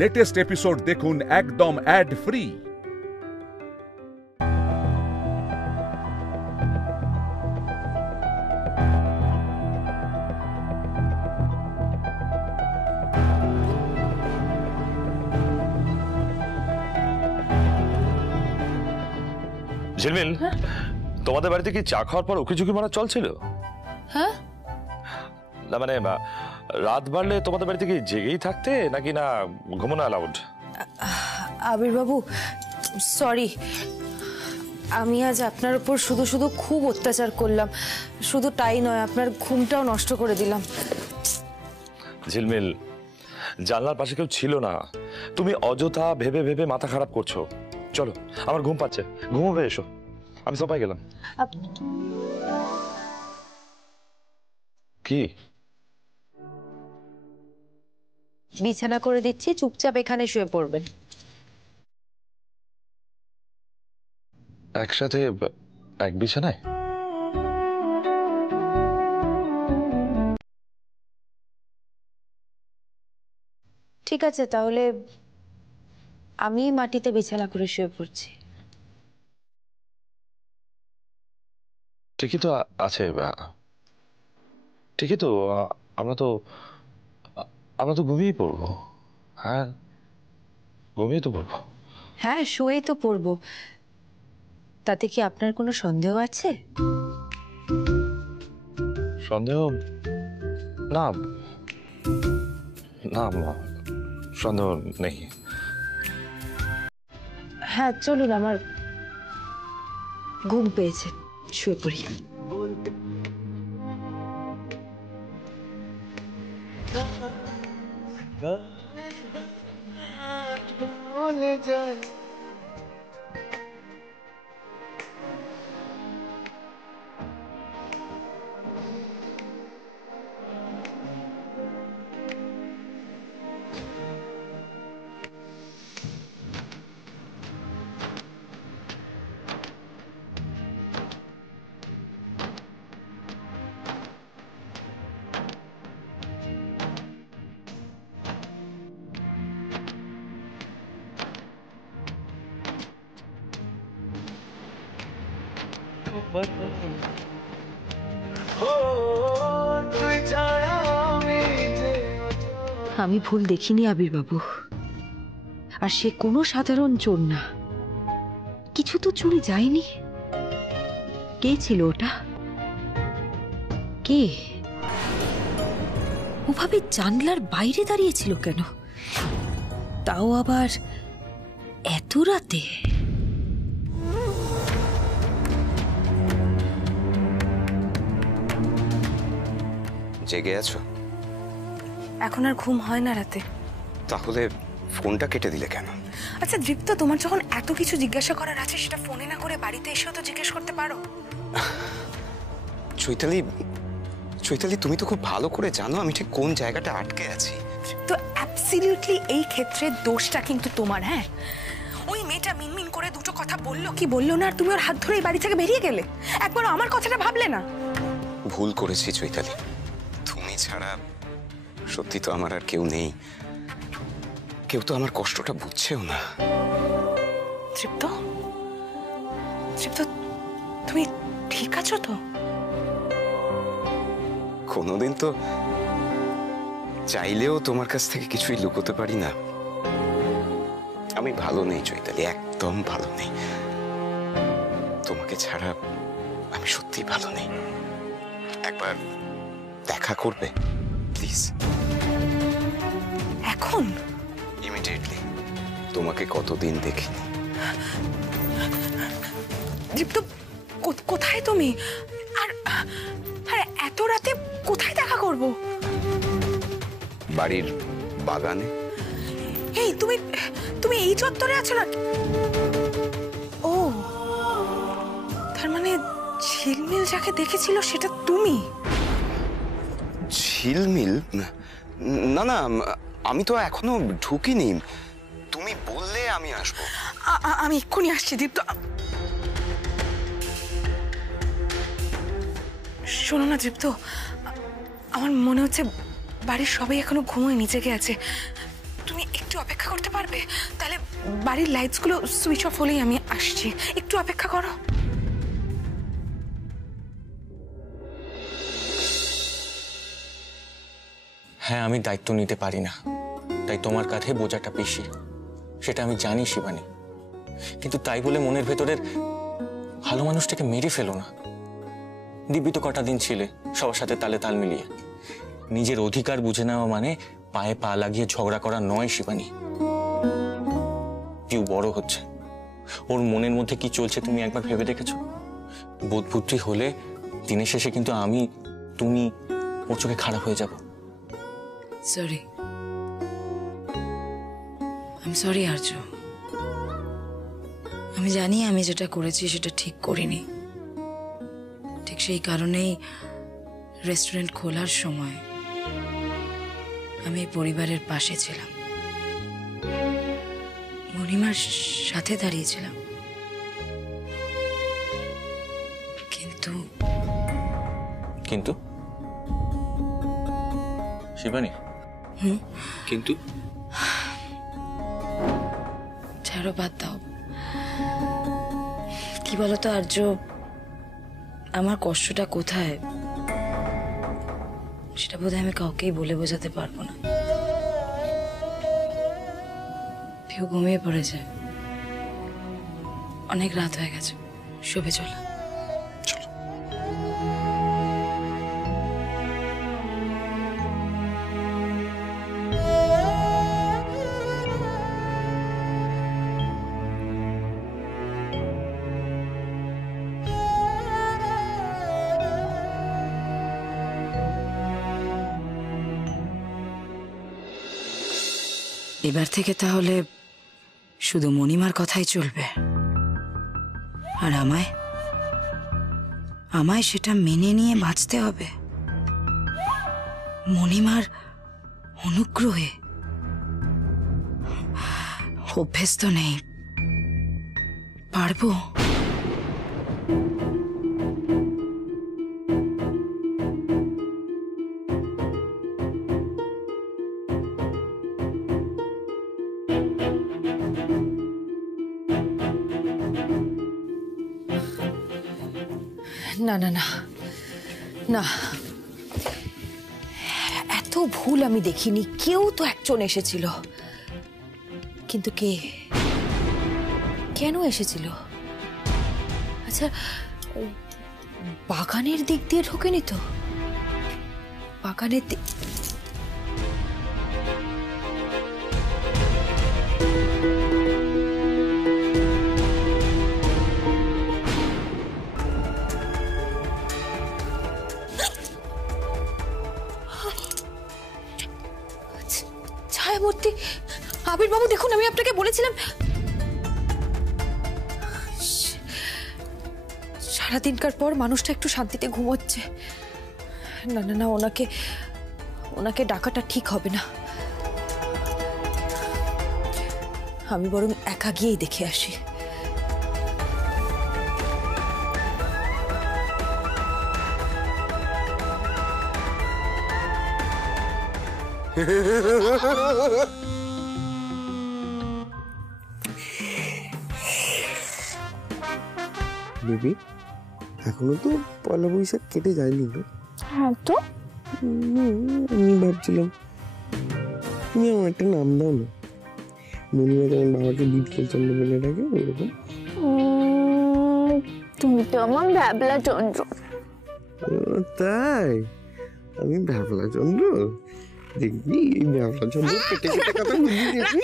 Latest episode দেখুন একদম add free. ঝিলমিল, তোমাদের বাড়িতে কি চা খাওয়ার পর উকি ঝুঁকি মারা চলছিল? হ্যাঁ, না মানে রাত বাড়লে তোমাদের বাড়িতে কি জেগেই থাকতে নাকি না ঘুমানো অ্যালাউড? আবির বাবু সরি, আমি আজ আপনার উপর শুধু শুধু খুব অত্যাচার করলাম। শুধু তাই নয়, আপনার ঘুমটাও নষ্ট করে দিলাম। ঝিলমিল, জানলার পাশে কেউ ছিল না, তুমি অযথা ভেবে ভেবে মাথা খারাপ করছো। চলো, আমার ঘুম পাচ্ছে, ঘুমোবে, এসো। আমি সোফায় গেলাম। কি? বিছানা করে দিচ্ছি, চুপচাপ এখানে শুয়ে পড়বেন। একসাথে এক বিছানায়? ঠিক আছে, তাহলে আমি মাটিতে বিছানা করে শুয়ে পড়ছি। ঠিকই তো আছে, ঠিকই তো। আমরা তো আমরা তো ঘুমিয়েই পড়বো। হ্যাঁ, ঘুমিয়ে তো পড়বো। হ্যাঁ, শুয়েই তো পড়বো। তাতে কি আপনার কোনো সন্দেহ আছে? সন্দেহ? না না, সন্দেহ নেই। হ্যাঁ চলুন, আমার ঘুম পেয়েছে, শুয়ে পড়ি। আমি ভুল দেখিনি আবির বাবু, আর সে কোনো সাধারণ চোর না। কিছু তো চুরি যায়নি। কে ছিল ওটা? কে ওভাবে জানলার বাইরে দাঁড়িয়েছিল কেন? তাও আবার এত রাতে। জেগে আছো? এখন আর ঘুম হয় না রাতে। তাহলে ফোনটা কেটে দিলে কেন? আচ্ছা দীপ্ত, তোমার যখন এত কিছু জিজ্ঞাসা করার আছে, সেটা ফোনে না করে বাড়িতে এসেও তো জিজ্ঞেস করতে পারো। চৈতালি, চৈতালি, তুমি তো খুব ভালো করে জানো আমি ঠিক কোন জায়গাটা আটকে আছি। তো অ্যাবসলিউটলি এই ক্ষেত্রে দোষটা কিন্তু তোমার। হ্যাঁ, ওই মেয়েটা মিনমিন করে দুটো কথা বললো কি বললো না, আর তুমি ওর হাত ধরে এই বাড়ি থেকে বেরিয়ে গেলে। একবার আমার কথাটা ভাবলে না? ভুল করেছি চৈতালি, তুমি ছাড়া সত্যি তো আমার আর কেউ নেই। কেউ তো আমার কষ্টটা বুঝছেও না। তৃপ্ত, তৃপ্ত, তুমি ঠিক আছো তো? কোনোদিন তো চাইলেও তোমার কাছ থেকে কিছুই লুকোতে পারি না। আমি ভালো নেই চৈতালি, একদম ভালো নেই। তোমাকে ছাড়া আমি সত্যিই ভালো নেই। একবার দেখা করবে প্লিজ? এখন? ইমিডিয়েটলি। তোমাকে কতদিন দেখিনি। দীপ্ত, কোথায় তুমি? আর এত রাতে কোথায় দেখা করব? বাড়ির বাগানে। এই তুমি তুমি এই চত্বরে আছো না? ও, তার মানে ঝিলমিল যাকে দেখেছিল সেটা তুমি? ঝিলমিল? না না, আমি তো এখনো ঢুকিনি। তুমি বললে আমি আসবো। আমি এক্ষুনি আসছি দীপ্ত। শোনো না দীপ্ত, আমার মনে হচ্ছে বাড়ির সবাই এখনো ঘুমোয়, নিচে গে আছে। তুমি একটু অপেক্ষা করতে পারবে? তাহলে বাড়ির লাইটসগুলো সুইচ অফ হলেই আমি আসছি, একটু অপেক্ষা করো। হ্যাঁ, আমি দায়িত্ব নিতে পারি না, তাই তোমার কাঁধে বোঝাটা বেশি, সেটা আমি জানি শিবানী। কিন্তু তাই বলে মনের ভেতরের ভালো মানুষটাকে মেরে ফেলো না। দিব্যি তো কটা দিন ছিলে সবার সাথে তালে তাল মিলিয়ে। নিজের অধিকার বুঝে নেওয়া মানে পায়ে পা লাগিয়ে ঝগড়া করা নয় শিবানী। পিউ বড় হচ্ছে, ওর মনের মধ্যে কি চলছে তুমি একবার ভেবে দেখেছো? বোধ বুদ্ধি হলে দিনের শেষে কিন্তু আমি, তুমি ওর চোখে খারাপ হয়ে যাব। সরি, আমি সরি আর্য। আমি জানি আমি যেটা করেছি সেটা ঠিক করিনি। ঠিক সেই কারণেই রেস্টুরেন্ট খোলার সময় আমি পরিবারের পাশে ছিলাম, মণিমার সাথে দাঁড়িয়েছিলাম। কিন্তু কিন্তু শিবানী, কিন্তু ছাড়ো, বাদ দাও। কি বলতো আর্য, আমার কষ্টটা কোথায় সেটা বোধহয় আমি কাউকেই বলে বোঝাতে পারবো না। কেউ ঘুমিয়ে পড়েছে, অনেক রাত হয়ে গেছে, শোবে চলো। এবার থেকে তাহলে শুধু মণিমার কথাই চলবে, আর আমায় সেটা মেনে নিয়ে বাঁচতে হবে মণিমার অনুগ্রহে। অভ্যেস তো নেই, পারবো? না না না না, এত ভুল আমি দেখিনি। কেউ তো একজন এসেছিল, কিন্তু কে, কেন এসেছিল? আচ্ছা, বাগানের দিক দিয়ে ঢোকেনি তো? বাগানের ছায়ামূর্তি। আবির বাবু দেখুন, আমি আপনাকে বলেছিলাম সারাদিনকার পর মানুষটা একটু শান্তিতে ঘুমোচ্ছে। না না না, ওনাকে ডাকাটা ঠিক হবে না। আমি বরং একা গিয়েই দেখে আসি। বেবি, এখনো তো পয়লা বৈশাখ কেটে যায়নি না? হ্যাঁ তো আমি ভাবছিলাম তুমি আমার একটা নাম দাও না। মনিমা যেমন বাবাকে বিটকেল চন্দ্র বলে ডাকে, ওইরকম। তুমি তো আমার ভ্যাবলা চন্দ্র। তাই? আমি ভ্যাবলা চন্দ্র? দেখবি এই ভ্যাবলা চন্দ্র কেটে কেটে কথা বুঝিয়ে দেখবি।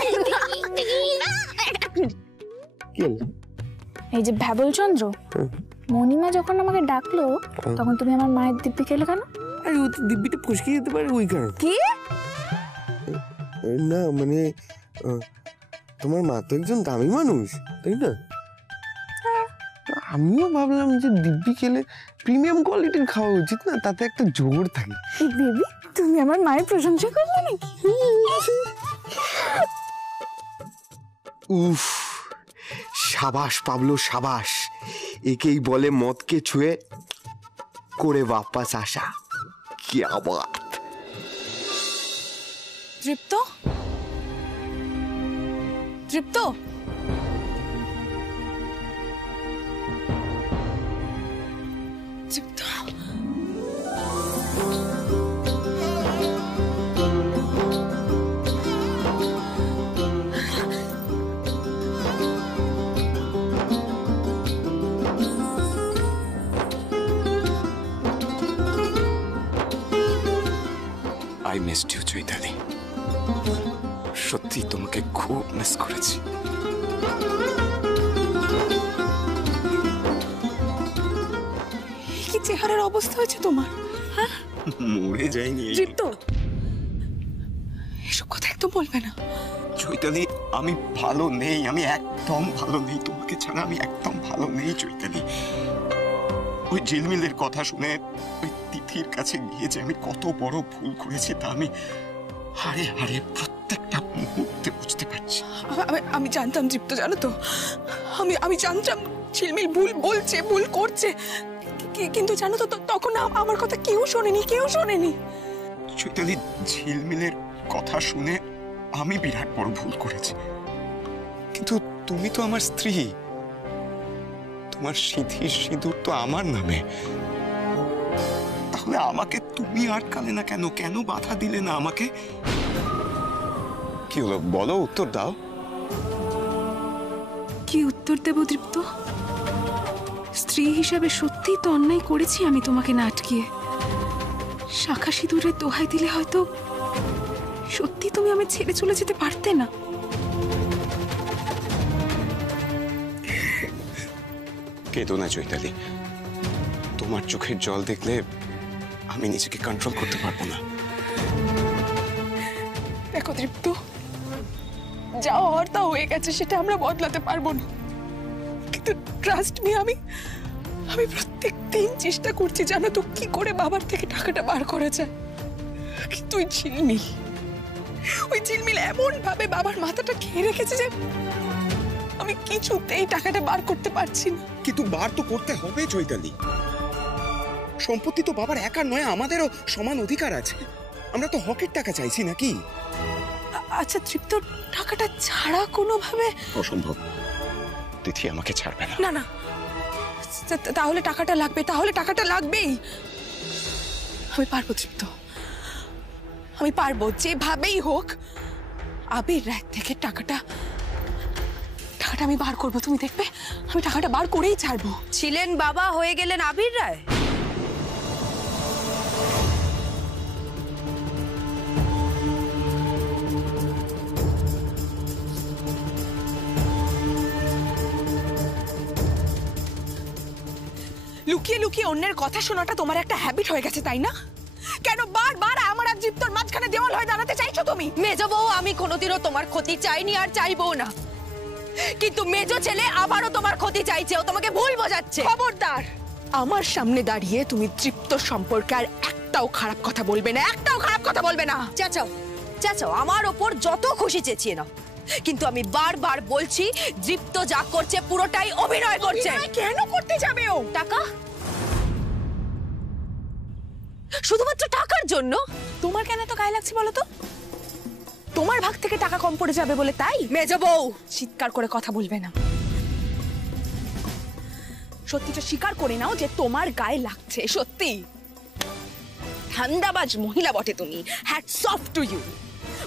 কি হলো? এই যে ভ্যাবল চন্দ্র, মণিমা যখন আমাকে ডাকলো তখন তুমি আমার মায়ের দিব্যি খেলে কেন? আরে ও তো দিব্যিতে ফসকে যেতে পারে ওই কারণে। কি না মানে তোমার মা তো একজন দামি মানুষ, তাই না? আমিও ভাবলাম যে দিব্যি খেলে প্রিমিয়াম কোয়ালিটির খাওয়া উচিত না, তাতে একটা জোর থাকে। বেবি, তুমি আমার মায়ের প্রশংসা করলে নাকি? উফ, সাবাস পাবলো সাবাস। একেই বলে মদকে ছুঁয়ে করে বাপাস আসা। কি আবাদ। তৃপ্ত, তৃপ্ত, তৃপ্ত, আই মিসড ইউ চৈতালি, সত্যি তোমাকে খুব মিস করেছি। কি চেহারার অবস্থা হয়েছে তোমার? হ্যাঁ, মরে যাইনি। তৃপ্ত, এসব কথা একদম বলবে না। চৈতালি, আমি ভালো নেই, আমি একদম ভালো নেই, তোমাকে ছাড়া আমি একদম ভালো নেই চৈতালি। ওই ঝিলমিলের কথা শুনে ওই তিথির কাছে গিয়ে যে আমি কত বড় ভুল করেছি তা আমি হাড়ে হাড়ে প্রত্যেকটা মুহূর্তে বুঝতে পারছি। আমি জানতাম তৃপ্ত, জানো তো, আমি জানতাম ঝিলমিল ভুল বলছে, ভুল করছে, কিন্তু জানো তো তখন আমার কথা কেউ শোনেনি। চৈতালি, ঝিলমিলের কথা শুনে আমি বিরাট বড় ভুল করেছি, কিন্তু তুমি তো আমার স্ত্রী, তোমার সিঁথির সিঁদুর তো আমার নামে, তাহলে আমাকে তুমি আটকালে না কেন? কেন বাধা দিলে না আমাকে? কি হলো বলো, উত্তর দাও। কি উত্তর দেব তৃপ্ত? স্ত্রী হিসাবে সত্যিই তো অন্যায় করেছি আমি তোমাকে না আটকিয়ে। শাখা সিঁদুরের দোহাই দিলে হয়তো সত্যি তুমি আমি ছেড়ে চলে যেতে পারতে না। কেঁদো না চৈতালি, তোমার চোখের জল দেখলে আমি নিজেকে কন্ট্রোল করতে পারবো না। দেখো তৃপ্ত, যা হওয়ার তা হয়ে গেছে, সেটা আমরা বদলাতে পারবো না, কিন্তু ট্রাস্ট মি, আমি প্রত্যেক দিন চেষ্টা করছি জানো তো কি করে বাবার থেকে টাকাটা বার করা যায়, কিন্তু ওই ঝিলমিল এমন ভাবে বাবার মাথাটা খেয়ে রেখেছে যে আমি কিছুতেই টাকাটা বার করতে পারছি না। কিন্তু বার তো করতে হবে চৈতালি, সম্পত্তি তো বাবার একার নয়, আমাদেরও সমান অধিকার আছে। আমরা তো হকের টাকা চাইছি নাকি? আচ্ছা তৃপ্ত, টাকাটা ছাড়া কোনোভাবে? অসম্ভব, তিথি আমাকে ছাড়বে না। না না, তাহলে টাকাটা লাগবেই। আমি পারবো তৃপ্ত, আমি পারবো, যেভাবেই হোক আবির রায় থেকে টাকাটা আমি বার করবো। তুমি দেখবে আমি টাকাটা বার করেই ছাড়বো। ছিলেন বাবা, হয়ে গেলেন আবির রায়। লুকিয়ে লুকিয়ে অন্যের কথা শোনাটা তোমার একটা হ্যাবিট হয়ে গেছে, তাই না? কেন বারবার আমার আর জীবতোর মাঝখানে দেওয়াল হয়ে দাঁড়াতে চাইছো তুমি? মেজো বউ, আমি কোনোদিনও তোমার ক্ষতি চাইনি আর চাইবো না, কিন্তু মেজো ছেলে আবারও তোমার ক্ষতি চাইছে, ও তোমাকে ভুল বোঝাচ্ছে। খবরদার, আমার সামনে দাঁড়িয়ে তুমি তৃপ্ত সম্পর্কে আর একটাও খারাপ কথা বলবে না, চেঁচাও, আমার ওপর যত খুশি চেঁচিয়ে নাও, কিন্তু আমি বারবার বলছি দীপ্ত যা করছে পুরোটাই অভিনয় করছে। কেন করতে যাবে ও? টাকা, শুধুমাত্র টাকার জন্য? তোমার কেন তো গায়ে লাগছে বলো তো? তোমার ভাগ থেকে টাকা কম পড়ে যাবে বলে তাই? মেজো বউ, চিৎকার করে কথা বলবে না, সত্যিটা স্বীকার করে নাও যে তোমার গায়ে লাগছে। সত্যি ধান্দাবাজ মহিলা বটে তুমি, হ্যাটস অফ টু ইউ।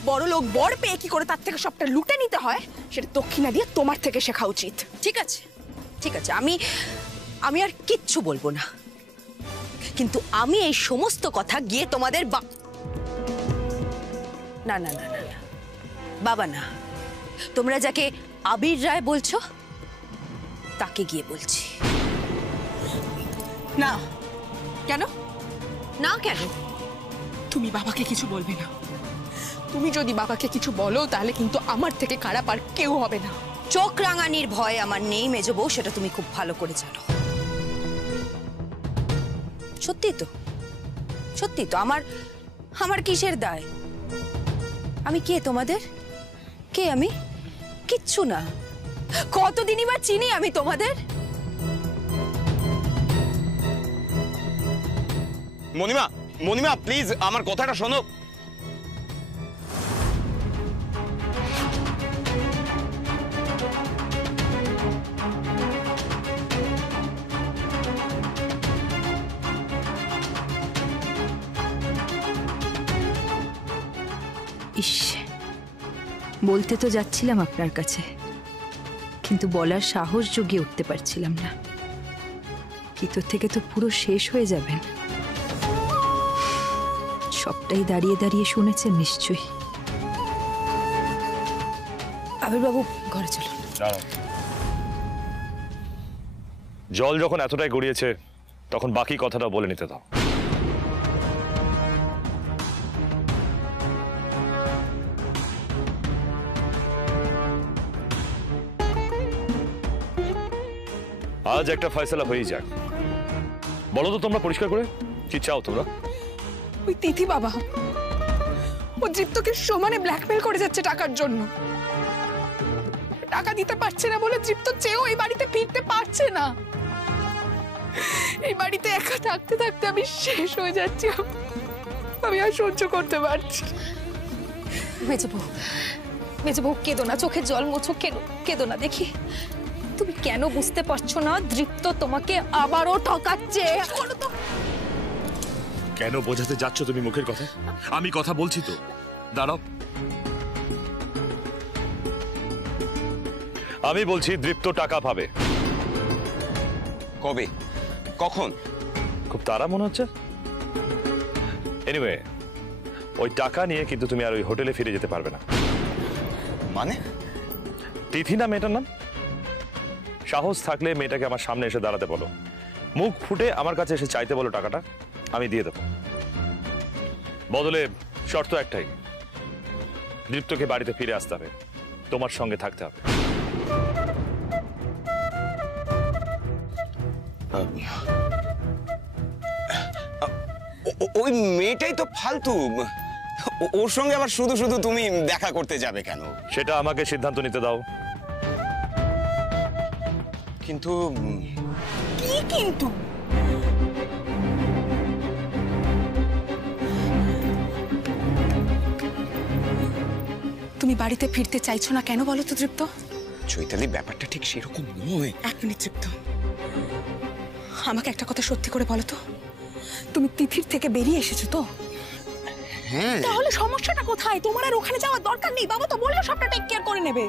বড় লোক বর পেয়ে কি করে তার থেকে সবটা লুটে নিতে হয় সেটা দক্ষিণা দিয়ে তোমার থেকে শেখা উচিত। ঠিক আছে, আমি আর কিচ্ছু বলবো না, কিন্তু আমি এই সমস্ত কথা গিয়ে তোমাদের না না না না না বাবা না, তোমরা যাকে আবির রায় বলছো তাকে গিয়ে বলছি। না। কেন না? কেন? তুমি বাবাকে কিছু বলবে না। তুমি যদি বাবাকে কিছু বলো তাহলে কিন্তু আমার থেকে খারাপ আর কেউ হবে না। চোখ রাঙানির ভয় আমার নেই মেজো বউ, সেটা তুমি খুব ভালো করে জানো। সত্যি তো আমার কিসের দায়? আমি কে তোমাদের? কে আমি? কিচ্ছু না। কতদিনই বা চিনি আমি তোমাদের? মনিমা প্লিজ আমার কথাটা শোনো। ইস, বলতে তো যাচ্ছিলাম আপনার কাছে, কিন্তু বলার সাহস জুগিয়ে উঠতে পারছিলাম না। ভিতর থেকে তো পুরো শেষ হয়ে যাবেন। সবটাই দাঁড়িয়ে দাঁড়িয়ে শুনেছেন নিশ্চয়ই। আবিরবাবু, ঘরে চলুন। জল যখন এতটাই গড়িয়েছে তখন বাকি কথাটা বলে নিতে দাও। আজ একটা ফয়সালা হয়ে যাক। বলো তো তোমরা পরিষ্কার করে কি চাও তোমরা? ওই তিথি বাবা, ও দীপ্তকে সমানে ব্ল্যাকমেল করে যাচ্ছে টাকার জন্য। টাকা দিতে পারছে না বলে দীপ্ত চেয়েও এই বাড়িতে ফিরতে পারছে না। এই বাড়িতে একা থাকতে থাকতে আমি শেষ হয়ে যাচ্ছি। আমি আর সহ্য করতে পারছি। মেজবউ, কেঁদো না, চোখে জল মোছো, কেঁদো না। দেখি তুমি কেন বুঝতে পারছো না? দীপ্ত তোমাকে আবারও ঠকাচ্ছে। কেন বোঝাতে যাচ্ছ তুমি মুখের কথা? আমি কথা বলছি তো, দাঁড়াও। আমি বলছি দীপ্ত টাকা পাবে। কবে, কখন? খুব তাড়া মনে হচ্ছে। এনিওয়ে, ওই টাকা নিয়ে কিন্তু তুমি আর ওই হোটেলে ফিরে যেতে পারবে না। মানে? তিথি না মেয়েটার নাম? সাহস থাকলে মেয়েটাকে আমার সামনে এসে দাঁড়াতে বলো, মুখ ফুটে আমার কাছে এসে চাইতে বলো টাকাটা, আমি দিয়ে দেবো। বদলে শর্ত একটাই, দীপ্তকে বাড়িতে ফিরে আসতে হবে, তোমার সঙ্গে থাকতে হবে। ওই মেয়েটাই তো ফালতু। ওর সঙ্গে আবার শুধু শুধু তুমি দেখা করতে যাবে কেন? সেটা আমাকে সিদ্ধান্ত নিতে দাও। কিন্তু কি কিন্তু? তুমি বাড়িতে ফিরতে চাইছো না কেন বলো তো দীপ্ত? চৈতালি, ব্যাপারটা ঠিক সেরকম নয়। এক মিনিট দীপ্ত, আমাকে একটা কথা সত্যি করে বলো তো, তুমি তিথির থেকে বেরিয়ে এসেছো তো? হ্যাঁ। তাহলে সমস্যাটা কোথায়? তোমার আর ওখানে যাওয়ার দরকার নেই। বাবা তো বললো সবটা টেক কেয়ার করে নেবে।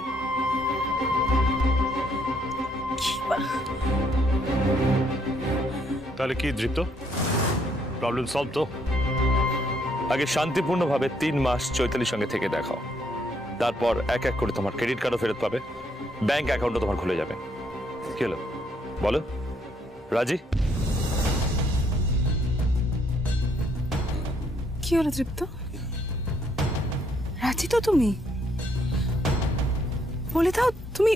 তাহলে কি দীপ্ত, প্রবলেম সলভ তো? আগে শান্তিপূর্ণভাবে 3 মাস চৈতালির সঙ্গে থেকে দেখাও, তারপর এক এক করে তোমার ক্রেডিট কার্ডও ফেরত পাবে, ব্যাংক অ্যাকাউন্টও তোমার খুলে যাবে। কি হলো বলো, রাজি? কি হলো দীপ্ত? রাজি তো তুমি? বলে দাও তুমি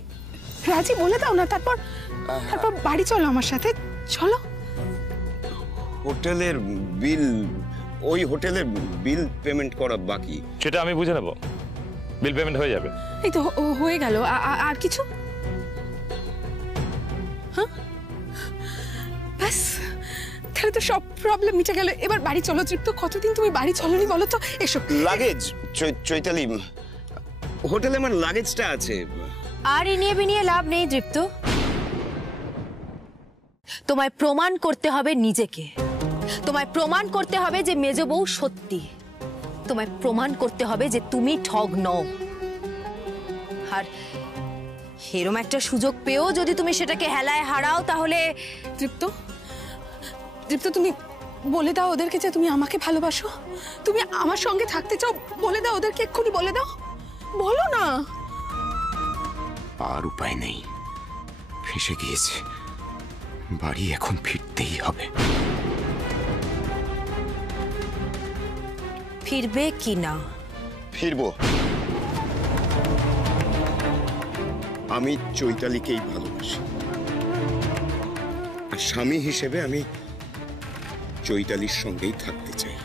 রাজি, বলে দাও না। তারপর বাড়ি চলো আমার সাথে, চলো। হোটেলের বিল, ওই হোটেলের বিল পেমেন্ট করা বাকি। সেটা আমি বুঝে নেব, বিল পেমেন্ট হয়ে যাবে। এই তো হয়ে গেল। আর কিছু? হ্যাঁ, ব্যাস, তাহলে তো সব প্রবলেম মিটে গেল। এবার বাড়ি চলো দীপ্ত। কতদিন তুমি বাড়ি চলোনি বলো তো? এসো। লাগেজ চৈতালি, হোটেলে আমার লাগেজটা আছে। আর এ নিয়ে লাভ নেই দীপ্ত, তোমায় প্রমাণ করতে হবে নিজেকে। তোমায় প্রমাণ করতে হবে যে মেজ বউ সত্যি। তোমায় প্রমাণ করতে হবে যে তুমি ঠগ নও। আর এরম একটা সুযোগ পেয়েও যদি তুমি সেটাকে হেলায় হারাও, তাহলে দীপ্ত, তুমি বলে দাও ওদেরকে যে তুমি আমাকে ভালোবাসো, তুমি আমার সঙ্গে থাকতে চাও। বলে দাও ওদেরকে, এক্ষুনি বলে দাও। বলো না। আর উপায় নেই, ফেঁসে গিয়েছে। বাড়ি এখন ফিরতেই হবে। ফিরবে কি না? ফিরবো। আমি চৈতালিকেই ভালোবাসি, আর স্বামী হিসেবে আমি চৈতালির সঙ্গেই থাকতে চাই।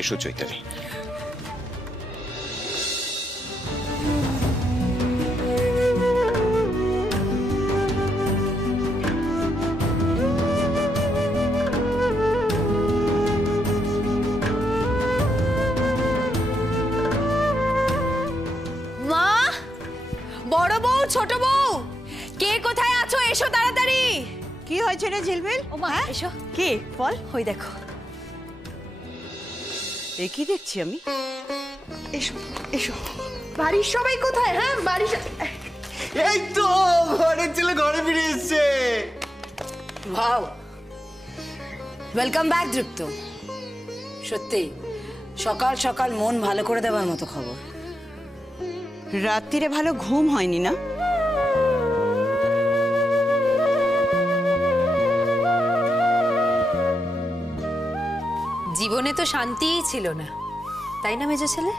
এসো চৈতালি। মা, বড় বউ, ছোট বউ, কে কোথায় আছো? এসো তাড়াতাড়ি। কি হয়েছে রে ঝিলমিল? ও মা, এসো। কি বল? ওই দেখো এ কি দেখছি আমি? এসো এসো। বাড়ির সবাই কোথায়? হ্যাঁ বাড়ির এই তো ঘরের ছেলে ঘরে ফিরে এসছে। Wow, welcome back Dripto. সত্যি সকাল সকাল মন ভালো করে দেওয়ার মতো খবর। রাত্রিরে ভালো ঘুম হয়নি না? জীবনে তো শান্তিই ছিল না, তাই না মেজো ছেলে?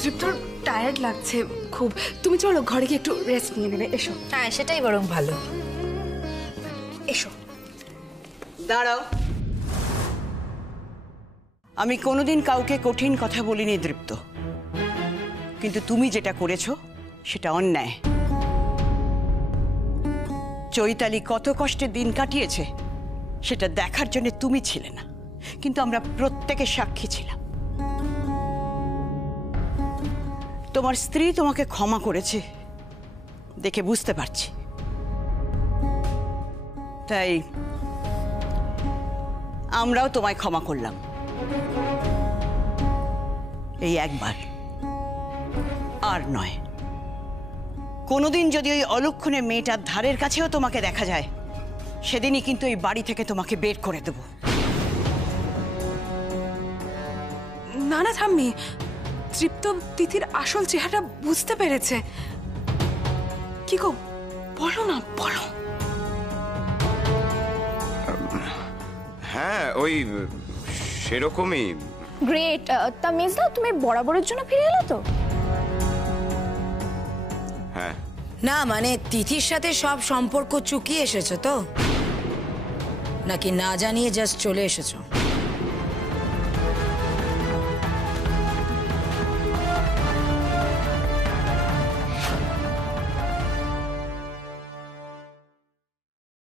তৃপ্তর টায়ার্ড লাগছে খুব, তুমি চলো ঘরে গিয়ে একটু রেস্ট নিয়ে নেবে। এসো। হ্যাঁ সেটাই বরং ভালো। এসো। দাঁড়াও। আমি কোনোদিন কাউকে কঠিন কথা বলিনি দৃপ্ত, কিন্তু তুমি যেটা করেছো সেটা অন্যায়। চৈতালি কত কষ্টে দিন কাটিয়েছে সেটা দেখার জন্য তুমি ছিলে না, কিন্তু আমরা প্রত্যেকে সাক্ষী ছিলাম। তোমার স্ত্রী তোমাকে ক্ষমা করেছে দেখে বুঝতে পারছি, তাই আমরাও তোমায় ক্ষমা করলাম। এই একবার, আর নয়। কোনোদিন যদি ওই অলক্ষণে মেয়েটার ধারের কাছেও তোমাকে দেখা যায়, সেদিনই কিন্তু এই বাড়ি থেকে তোমাকে বের করে দেব। না না ঠাম্মি, তৃপ্ত তিথির আসল চেহারা বুঝতে পেরেছে। কি গো বলো না, বলো। হ্যাঁ ওই সেরকমই। গ্রেট। তা মেজদা তুমি বরাবরের জন্য ফিরে এলে তো? হ্যাঁ। না মানে তিথির সাথে সব সম্পর্ক চুকিয়ে এসেছো তো, নাকি না জানিয়ে জাস্ট চলে এসেছো?